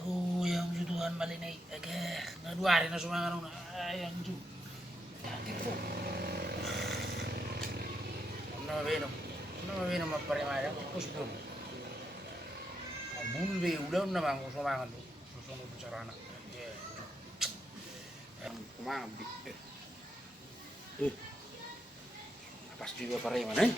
Aku yang jutuhan balik naik. Agak ngaduarin na sumangan na. Ayang ju. Sakit po. Ano mabino maparimaya? Kusbun. Bulbe udah naman ko sumangan do. Susunod sa rana. Kumangan. Pas juga pariman eh.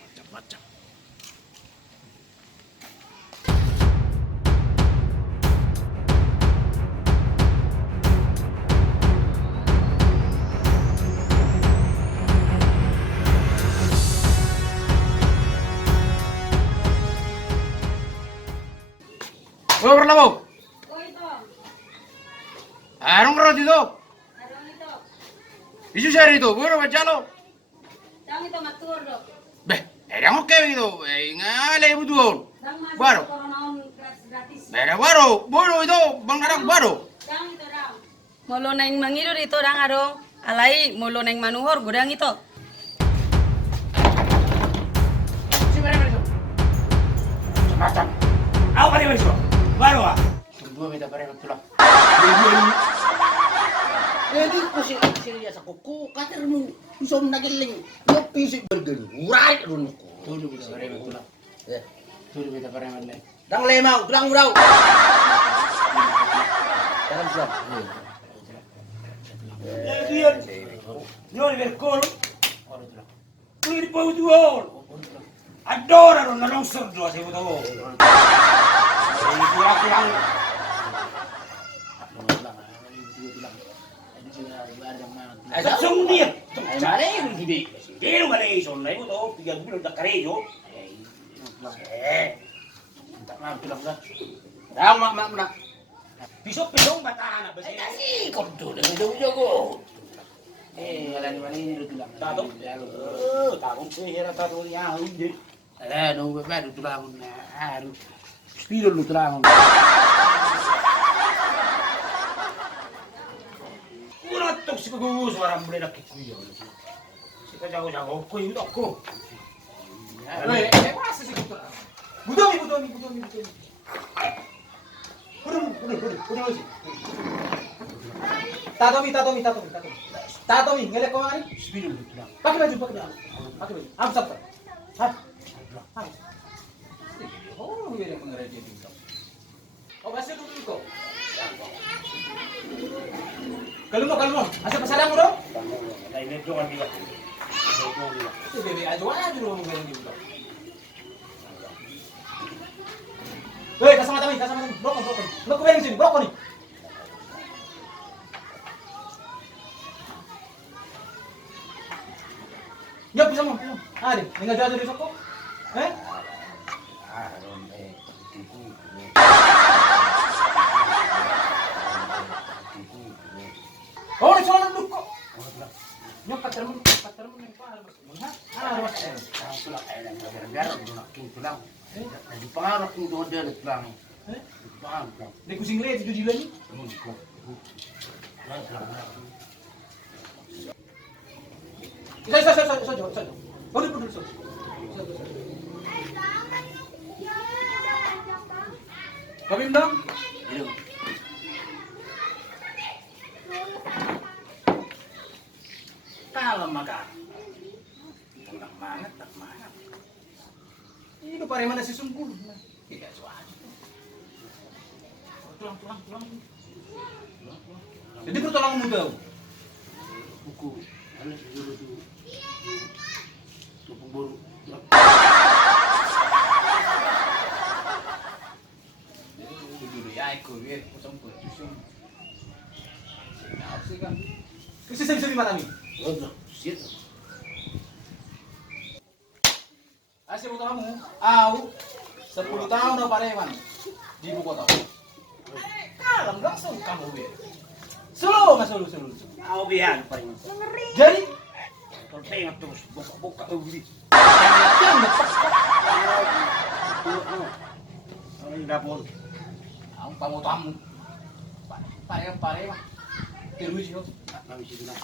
Macam-macam. Oh, berlabo. Oh, ito. Anong karo dito? Arong ito. Isu siya rito. Bueno, bachalo. Dang ito maturdo. Beh, erang oke gitu. Ngalay mo doon. Dang mas Baro. koronaon gratis. Bera baro. Bueno itu bang anak baro. Dang ito dang. Molo neng mangido dito dang arong. Alai molo neng manuhor gudang ito. Si mereka itu. Macam. Ako pa rin ito. Baro ah. Tunggu minta bareng tulang. Jadi ko siya sa kuko, kater mo isom nagiling. Yo pisik bergen. Uray ron ko. Tunggu minta bareng tulang. Eh, Tunggu minta bareng lagi. dang lemau, tulang muraw. Dalam siap. Ito yan. Yun, Mercolo. Oro tulang. Pwede pa ito yun. Adora ron, nanong surdo sa ito. Ito ako lang. Tulang. Tulang. Ini juga ada yang mana. Kasong niya. Ay mare yung hindi. Pero Malayson na ito. Tiga bulan na karejo. Minta maaf tulang dah. Dang mak na. Pisok-pisong bataan na ba Ay siya? kasi kordo na daw jogo. Ngalan mana ini tulang. Tatong? Tatong ko hira tatong niya. Hindi. No baru tulang haru. Spiro lu tulang. Uratok si kagugus warang boleh nak kikuya. Si kajago-jago ko yung ako. Masa sih kuto. Budomi. Budomi sih. Tatomi, ngelek ko mani. Spiro lu tulang. Pakai baju. Am sabta. Hah. Oh, ini yang mengerai dia tinggal. Oh, masih dulu kok. Kalau asal pasaran mo do? Ay, medyo kami ba? Itu bebe aja dulu mau ngomong gitu. Woi, kasama tami. Blok beri sini, blok nih. Nyop bisa mo. Ada, tinggal jauh dari soko. Eh? Oh, ini soal dulu kok. Nyop pacar mo yang parah mas. Ah, mas. Tulang ayam garang-garang tulang. Di pengaruh itu dia tulang. Eh? Pengaruh. Di kusing lihat itu lagi. Saya. Oh, dulu. Kami dong. Itu. Kalau makan. Tulang mangat, tak mangat. Ini pare mana si sungkul. Tidak suara. Tulang. Jadi pertolongan muda. Buku. Ada dulu tu. Tu pemburu. Dulu ya ikut dia potong potong. Nah, sih kan. Bisa mana nih? Oh, shit. Asih foto kamu. Au. 10 tahun udah pareman di ibu kota. Kalem langsung kamu be. Sulu. Ako bihan pa rin. Jadi Kalau pengat terus, buka-buka uli. yang betok. Ang dapon. Ang tamu. Pare mah. Terus yo. Kami sih bilang.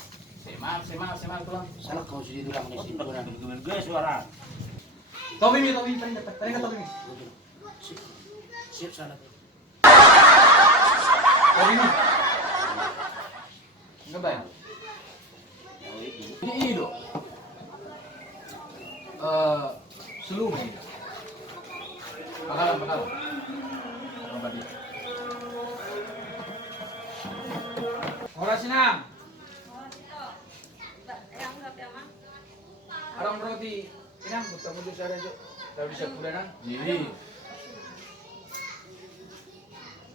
Maaf tulang. Salah kau sudah tulang di situ orang gemen gue suara. Tobi tadi kan Tobi. Siap salah. Tobi. Enggak bayar. Ini do. Seluruh ini. Pakalan. Apa dia? Orang senang. Arang roti. Inang bertemu di sana jo. Tahu bisa kudanan? Jadi.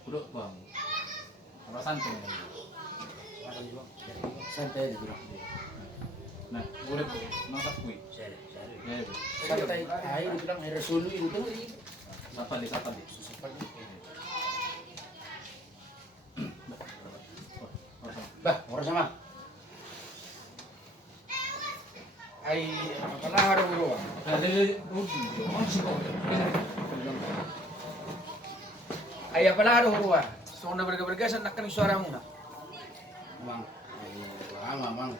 Duduk bang. Apa santai ini? Santai aja bro. Nah, boleh masak kue. Saya. Ya, Santai. Ayo dibilang air sulu itu tuh. Sapa di. Bah, orang sama. Ay, pala harus bro. Ay, pala harus bro. So na berga nak kan suara muna. Mang, ay lama mang.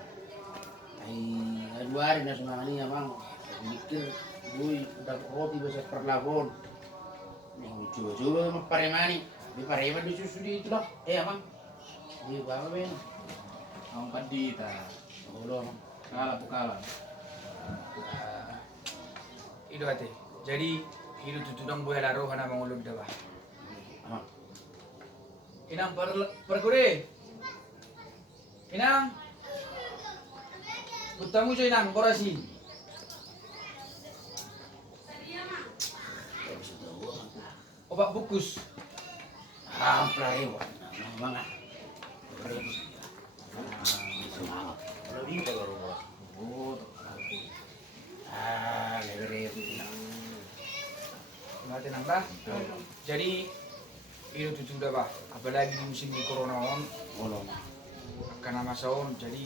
Ay dua hari na sumani mang. Mikir gue udah roti besar perlabon. Nih coba mah paremani. Di pareman di susu di itu lah. Mang. Di bawah ben. Ang pandita. Ulo. Kala. Itu ate. Jadi itu tutudang buaya laro kana mangulog dawa. Amang. Inang pergure. Inang. Butamu jo inang korasi. Obat bukus. Prayo. Mga. Kalau ini kita baru. Lebre. Ngate nang ba? Jadi itu tutup dah bah. Apalagi di musim di corona on, Ulo. karena masa on, jadi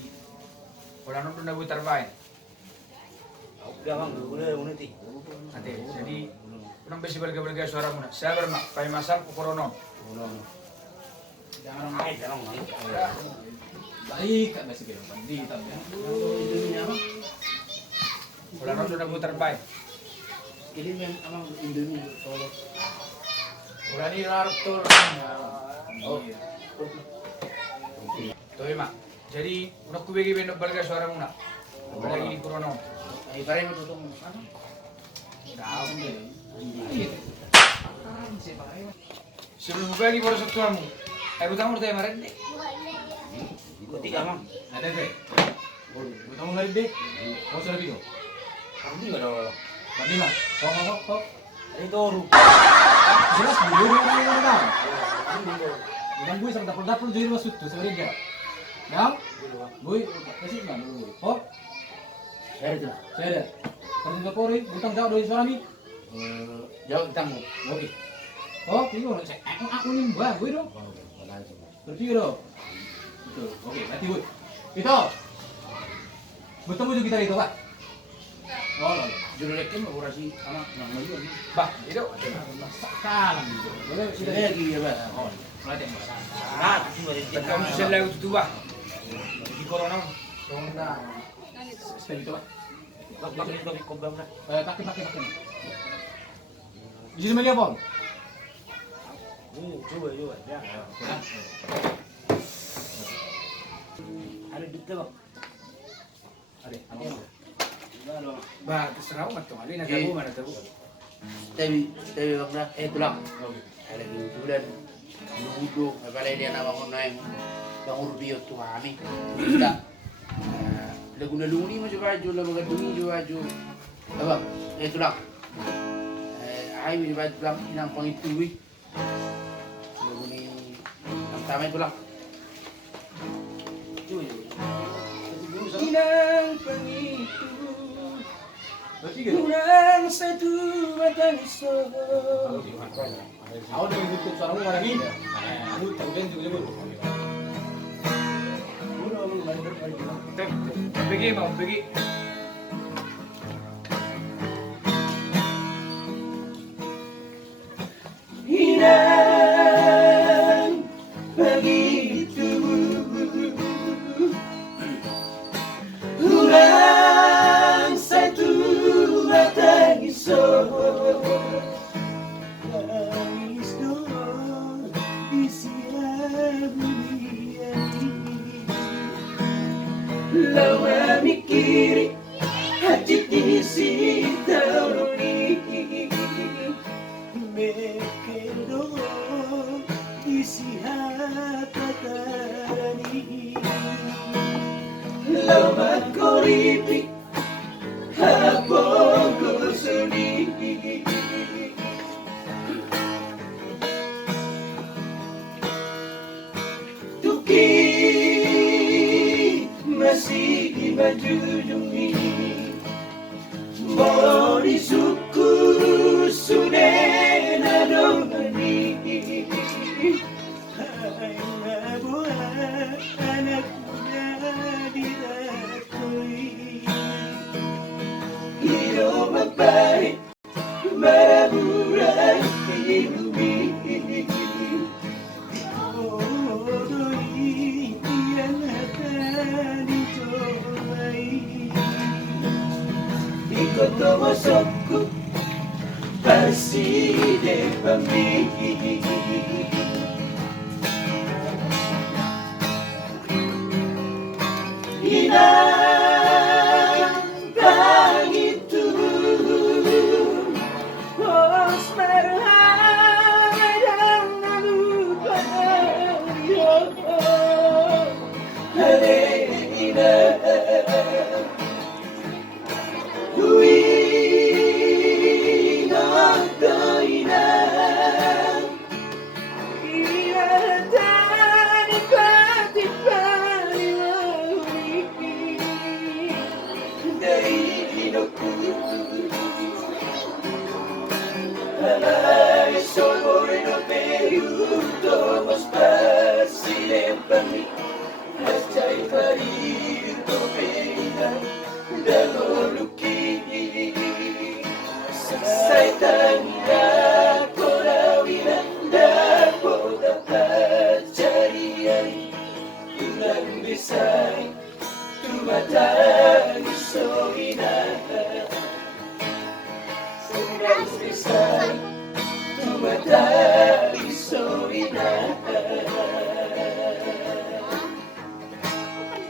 orang nonton dah buat terbaik. Udah bang, udah uniti. Ate, jadi orang besi berga suara muna. Saya bermak, pai masak corona. Ulo. Jangan main, jangan main. Baik kan masih kayak pandita. Indomie apa? Orang nonton dah buat terbaik. Ini memang amang Indomie solo. Orang ini larut tuh. Oh. Tuh mak. Jadi udah kubegi bendo berga suara muna. Apalagi di corona. Ay pare mo tutong ano? Daun deh. Sebelum buka lagi baru satu kamu. Butang udah kemarin deh. Ikuti amang. Ada deh. Betul nggak deh? Kau sudah video? Kamu juga dong. Tadi lah. Kok. Ini toru. Jelas video yang tahu. Dengan gue sama dapur jadi masuk tuh sebenarnya. Nah, gue kasih nggak dulu. Kok? Saya itu. Saya ada. Kalau nggak pori, butang jauh dari suara mi. Jauh kita mau. Oke. Oh, ini orang cek. Aku nih mbak, gue dong. Berpikir dong. Betul. Oke, nanti gue. Itu. Bertemu juga kita itu, Pak. Oh, Judul lekin mau orasi sama nang mayu. Bah, itu. kalam gitu. Boleh Sudah sudah. lagi ya, Pak. Oh, pelatih Mbak. Ah, cuma di Dan kamu sudah lagu itu bah. Di corona. Sonda. Stay itu, Pak. pakai kobam lah. Pakai. Di sini meja, Bang. Coba ya. Ada kita bang. Ada. Bah, terserah umat tuh. Alin ada mana tahu. Tapi bang tulang. Ada di bulan duduk, apalagi dia nama ko naik bang urbiyo tuh kami. Tidak. Lagu naluni mo juga baju, lagu gadungi juga baju. Abang, tulang. Ay, may baju tulang inang pangituwi. Lagu ni ang tama tulang. Inang pangitu. Kurang satu batang iso. Aku udah ngikut suaramu lagi. Aku terben juga. Pergi mau pergi. Inang begitu. Hati isi tauruni Mekero isi hatatarani Lama koripi Hapogo suni Tuki masih majujungi Mori suku sunena domani Hai mabuah anaknya dirakui Hidup baik meraburan di bumi Doi yang akan dicobai Ikoto masukku pasti depami Inang itu Os merahadang lupa Halina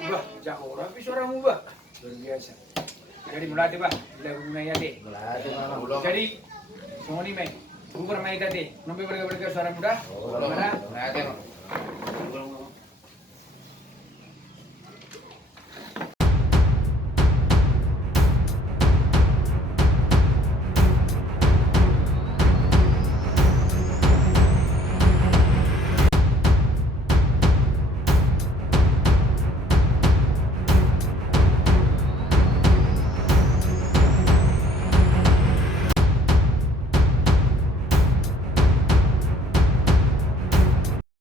Bah, jago rapi suaramu, Bah. Luar biasa. Jadi mulai Bah, lagu naya deh. Melati mana belum? Jadi, semua ni main. Bukan main tadi. Nampak mereka suara muda. Belum. Melati.